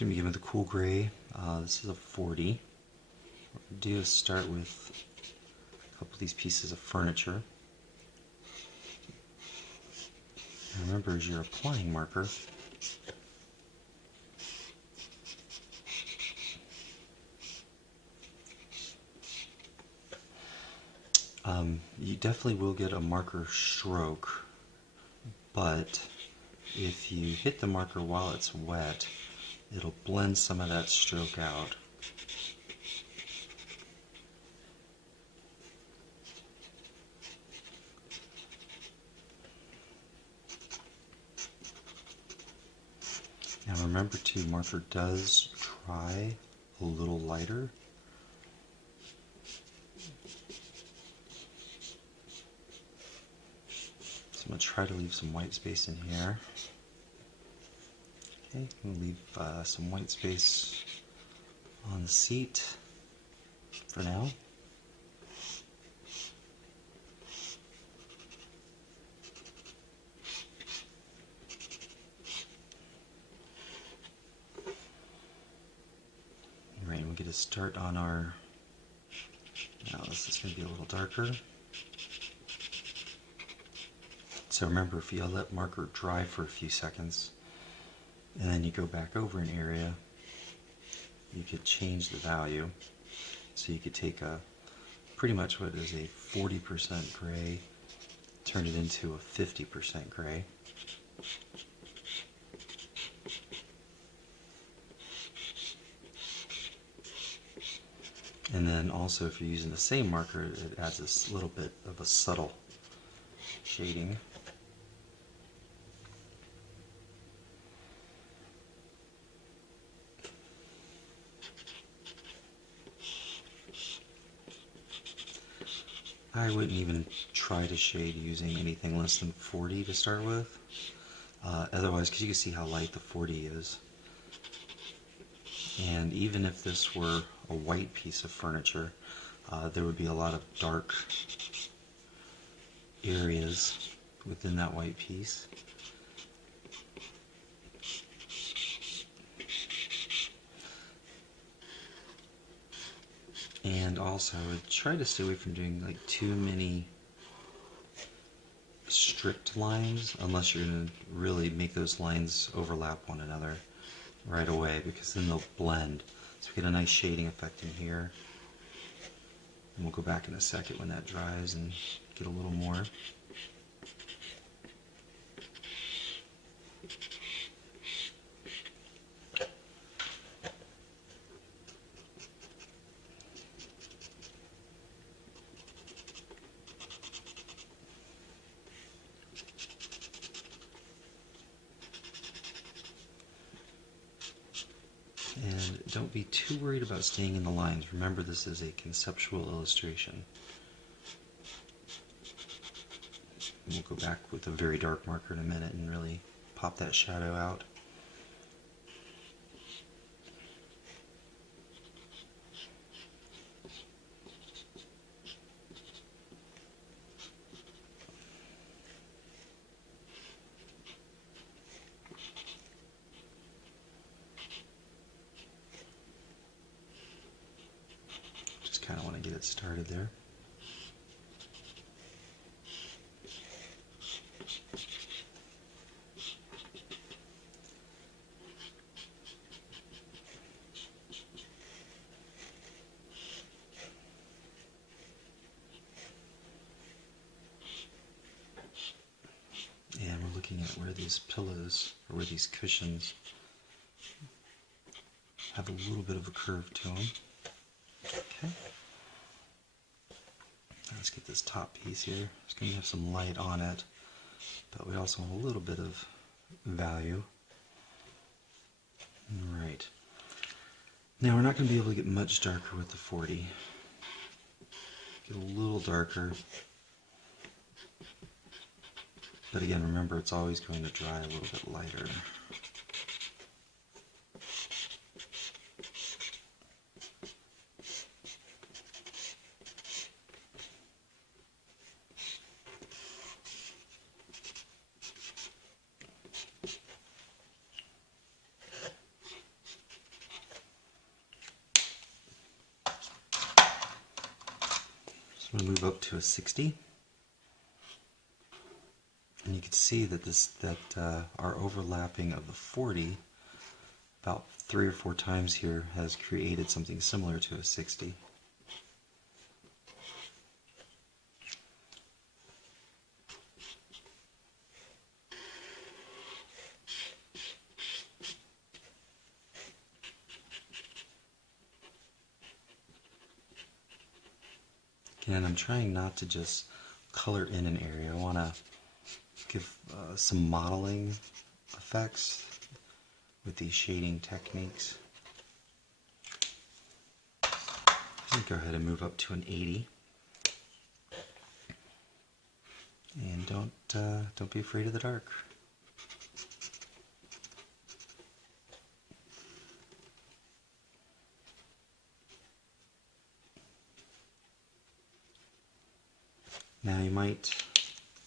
going to begin with a cool gray. This is a 40. What we'll do is start with a couple of these pieces of furniture. And remember, as you're applying marker, you definitely will get a marker stroke, but if you hit the marker while it's wet, it'll blend some of that stroke out. Now remember too, marker does dry a little lighter. So I'm going to try to leave some white space in here. Okay, we'll leave some white space on the seat for now. Right, we'll get a start on our, now this is going to be a little darker. So remember, if you let marker dry for a few seconds, and then you go back over an area, you could change the value. So you could take a pretty much what is a 40% gray, turn it into a 50% gray. And then also, if you're using the same marker, it adds this little bit of a subtle shading. I wouldn't even try to shade using anything less than 40 to start with. Otherwise, because you can see how light the 40 is. And even if this were a white piece of furniture, there would be a lot of dark areas within that white piece. And also, I would try to stay away from doing like too many strict lines, unless you're going to really make those lines overlap one another right away, because then they'll blend. So we get a nice shading effect in here. And we'll go back in a second when that dries and get a little more. And don't be too worried about staying in the lines. Remember, this is a conceptual illustration. And we'll go back with a very dark marker in a minute and really pop that shadow out. Kind of want to get it started there. And we're looking at where these pillows, or where these cushions have a little bit of a curve to them. Okay. Let's get this top piece here. It's going to have some light on it, but we also want a little bit of value. Alright. Now we're not going to be able to get much darker with the 40. Get a little darker. But again, remember, it's always going to dry a little bit lighter. I'm going to move up to a 60. And you can see that our overlapping of the 40 about 3 or 4 times here has created something similar to a 60. Again, I'm trying not to just color in an area. I want to give some modeling effects with these shading techniques. I'm going to go ahead and move up to an 80. And don't be afraid of the dark. Now you might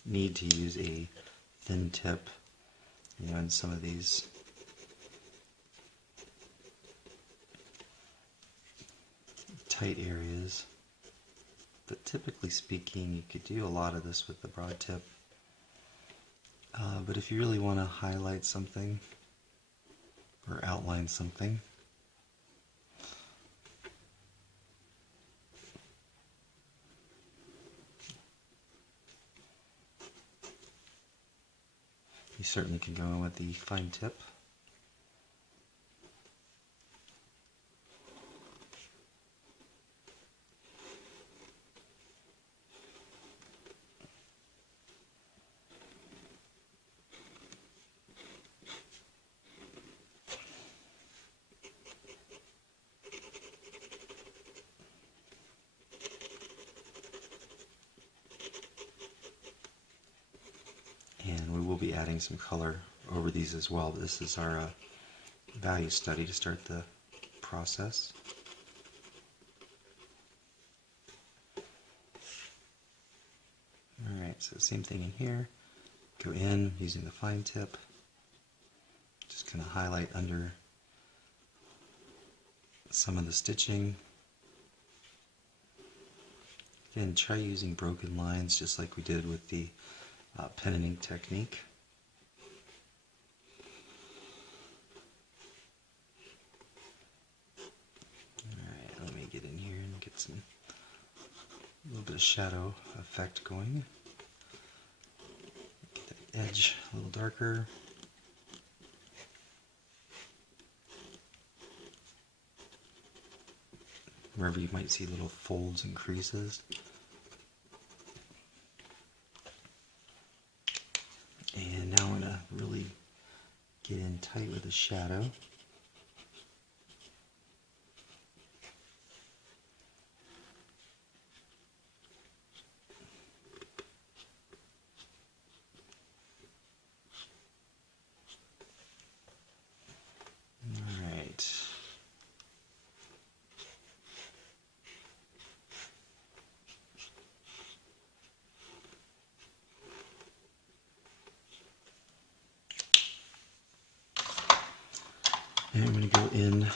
need to use a thin tip, in some of these tight areas. But typically speaking, you could do a lot of this with the broad tip. But if you really want to highlight something or outline something, you certainly can go in with the fine tip. And we will be adding some color over these as well. This is our value study to start the process. Alright, so same thing in here. Go in using the fine tip. Just kind of highlight under some of the stitching. Again, try using broken lines just like we did with the pen and ink technique. Alright, let me get in here and get a little bit of shadow effect going. Get that edge a little darker. Wherever you might see little folds and creases. And now I'm going to really get in tight with the shadow. Alright. And I'm going to go in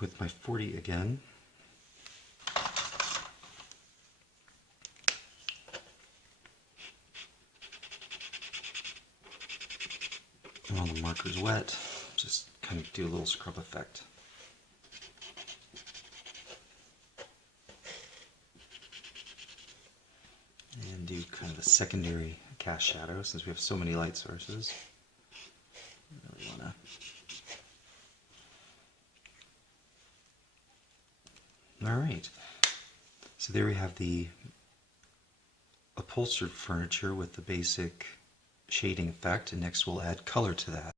with my 40 again. While the marker's wet, just kind of do a little scrub effect. And do kind of a secondary cast shadow since we have so many light sources. Really want to Alright, so there we have the upholstered furniture with the basic shading effect, and next we'll add color to that.